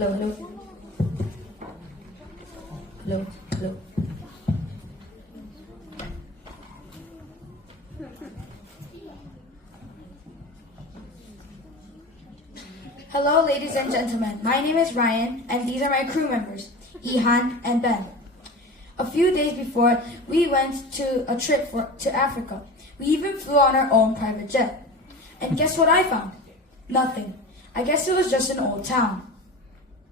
Hello, hello. Hello, hello. Hello, ladies and gentlemen. My name is Ryan, and these are my crew members, Ihan and Ben. A few days before, we went to a trip to Africa. We even flew on our own private jet. And guess what I found? Nothing. I guess it was just an old town.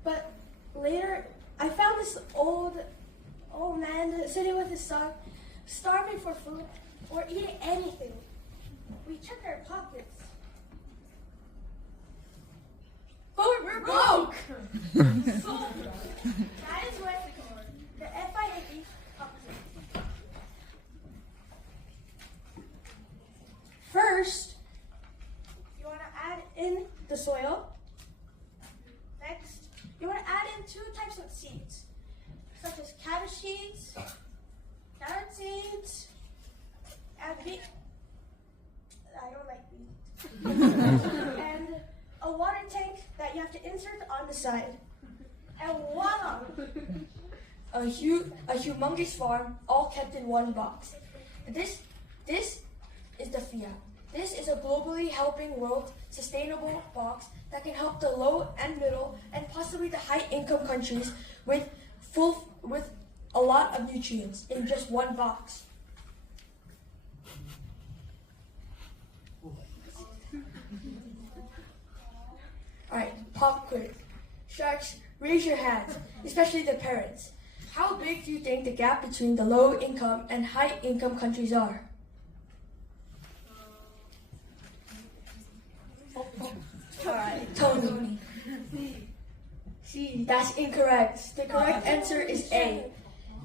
But later, I found this old man sitting with his son, starving for food or eating anything. We checked our pockets. But we're broke! So, that is when the FIAB comes in. First, you want to add in the soil. Next, you want to add in 2 types of seeds, such as cabbage seeds, carrot seeds, and beet. I don't like beet. And a water tank that you have to insert on the side. And voila! A humongous farm, all kept in one box. This is the FIA. This is a globally helping world sustainable box that can help the low and middle and possibly the high income countries with a lot of nutrients in just one box. Alright, pop quiz. Sharks, raise your hands, especially the parents. How big do you think the gap between the low income and high income countries are? Alright, Tony. C. That's incorrect. The correct answer is A.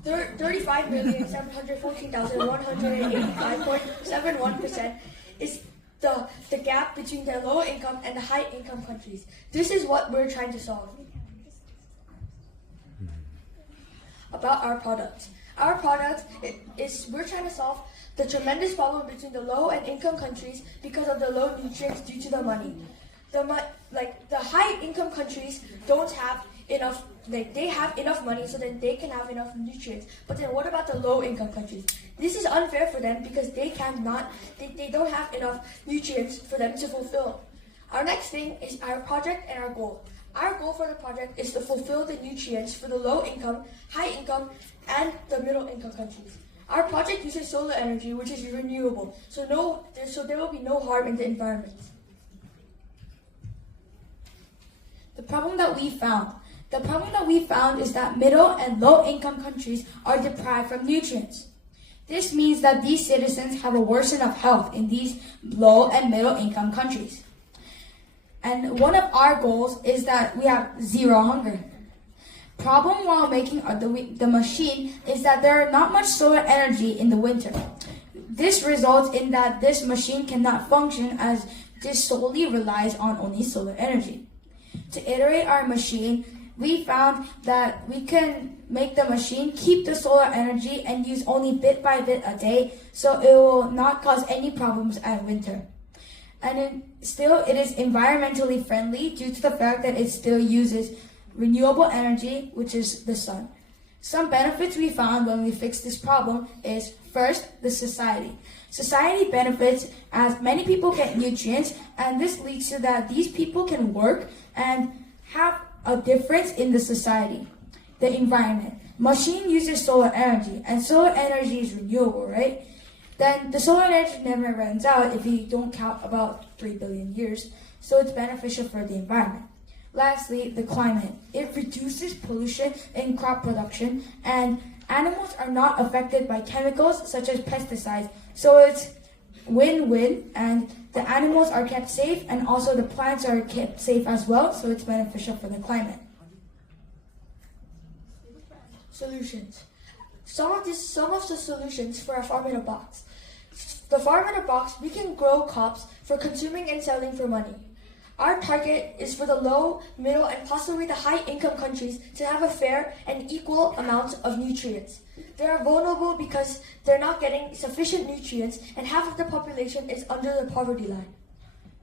35,714,185.71% is the gap between the low income and the high income countries. This is what we're trying to solve. About our product. Our product is we're trying to solve the tremendous problem between the low and income countries because of the low nutrients due to the money. The high income countries don't have enough, they have enough money so that they can have enough nutrients. But then what about the low income countries? This is unfair for them because they don't have enough nutrients for them to fulfill. Our next thing is our project and our goal. Our goal for the project is to fulfill the nutrients for the low income, high income, and the middle income countries. Our project uses solar energy, which is renewable, so there will be no harm in the environment. The problem that we found is that middle and low income countries are deprived from nutrients. This means that these citizens have a worsen of health in these low and middle income countries. And one of our goals is that we have zero hunger. Problem while making the machine is that there are not much solar energy in the winter. This results in that this machine cannot function as this solely relies on only solar energy. To iterate our machine, we found that we can make the machine keep the solar energy and use only bit by bit a day, so it will not cause any problems at winter. And it is environmentally friendly due to the fact that it still uses renewable energy, which is the sun. Some benefits we found when we fixed this problem is, first, the society. Society benefits as many people get nutrients, and this leads to that these people can work and have a difference in the society. The environment. Machine uses solar energy, and solar energy is renewable, right? Then the solar energy never runs out if you don't count about 3 billion years, so it's beneficial for the environment. Lastly, the climate. It reduces pollution in crop production, and animals are not affected by chemicals such as pesticides, so it's win-win, and the animals are kept safe, and also the plants are kept safe as well, so it's beneficial for the climate. Solutions. Some of the solutions for a farm in a box. The farm in a box, we can grow crops for consuming and selling for money. Our target is for the low, middle, and possibly the high-income countries to have a fair and equal amount of nutrients. They are vulnerable because they're not getting sufficient nutrients, and half of the population is under the poverty line.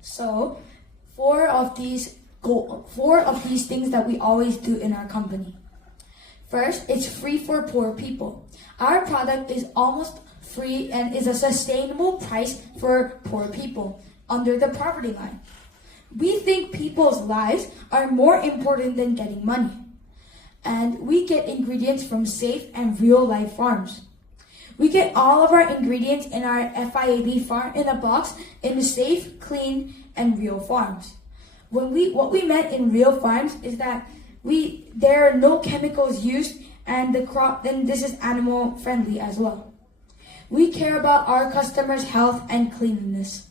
So, 4 of these four of these things that we always do in our company. First, it's free for poor people. Our product is almost free and is a sustainable price for poor people under the poverty line. We think people's lives are more important than getting money. And we get ingredients from safe and real life farms. We get all of our ingredients in our FIAB farm in a box in safe, clean, and real farms. What we meant in real farms is that there are no chemicals used and this is animal friendly as well. We care about our customers' health and cleanliness.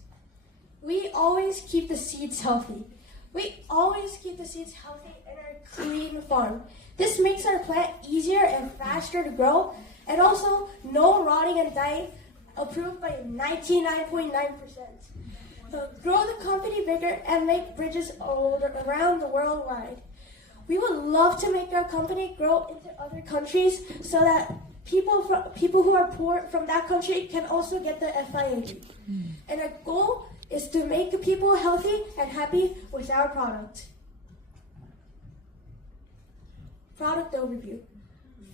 We always keep the seeds healthy. We always keep the seeds healthy in our clean farm. This makes our plant easier and faster to grow, and also no rotting and dying, approved by 99.9%. Grow the company bigger and make bridges around the world wide. We would love to make our company grow into other countries so that people who are poor from that country can also get the FIAB. And our goal is to make the people healthy and happy with our product. Product overview.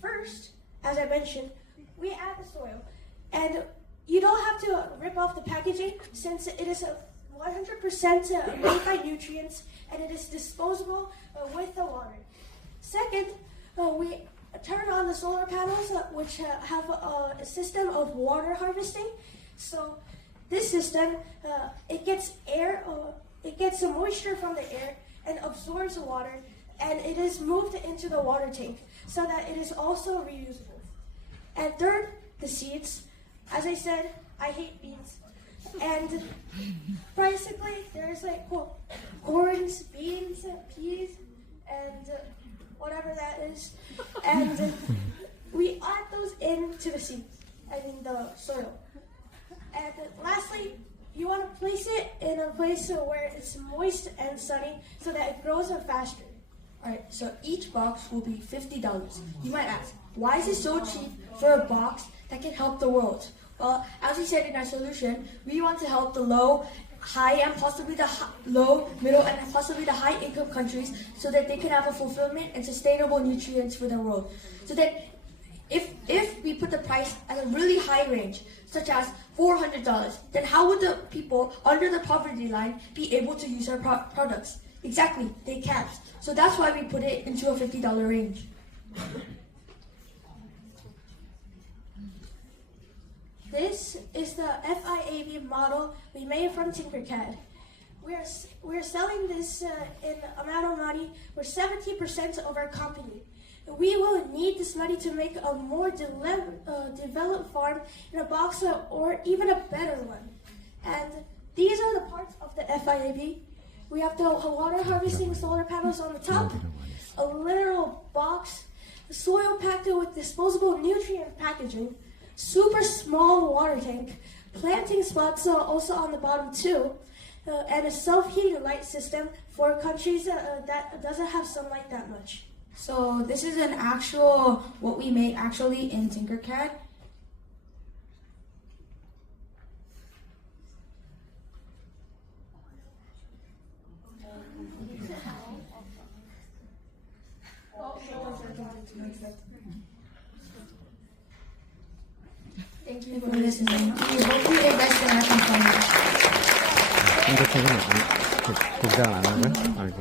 First, as I mentioned, we add the soil. And you don't have to rip off the packaging since it is 100% made by nutrients and it is disposable with the water. Second, we turn on the solar panels which have a system of water harvesting. So this system, it gets air, it gets some moisture from the air and absorbs the water, and it is moved into the water tank so that it is also reusable. And third, the seeds. As I said, I hate beans. And basically, there's like corns, beans, peas, and whatever that is. And we add those into the seeds and in the soil. And lastly, you want to place it in a place where it's moist and sunny so that it grows faster. Alright, so each box will be $50. You might ask, why is it so cheap for a box that can help the world? Well, as we said in our solution, we want to help the low, high, and possibly the low, middle, and possibly the high income countries so that they can have a fulfillment and sustainable nutrients for the world. So that if we put the price at a really high range, such as $400, then how would the people under the poverty line be able to use our products? Exactly, they can't. So that's why we put it into a $50 range. This is the FIAB model we made from Tinkercad. We're selling this in amount of money for 70% of our company. We will need this money to make a more developed farm in a box or even a better one. And these are the parts of the FIAB. We have the water harvesting solar panels on the top, a literal box, the soil packed with disposable nutrient packaging, super small water tank, planting spots also on the bottom too, and a self-heating light system for countries that doesn't have sunlight that much. So this is an actual, what we made actually in Tinkercad. Thank you for listening. We hope you invest in our company. 이렇게 하면 독장 안 하고요? 아이고.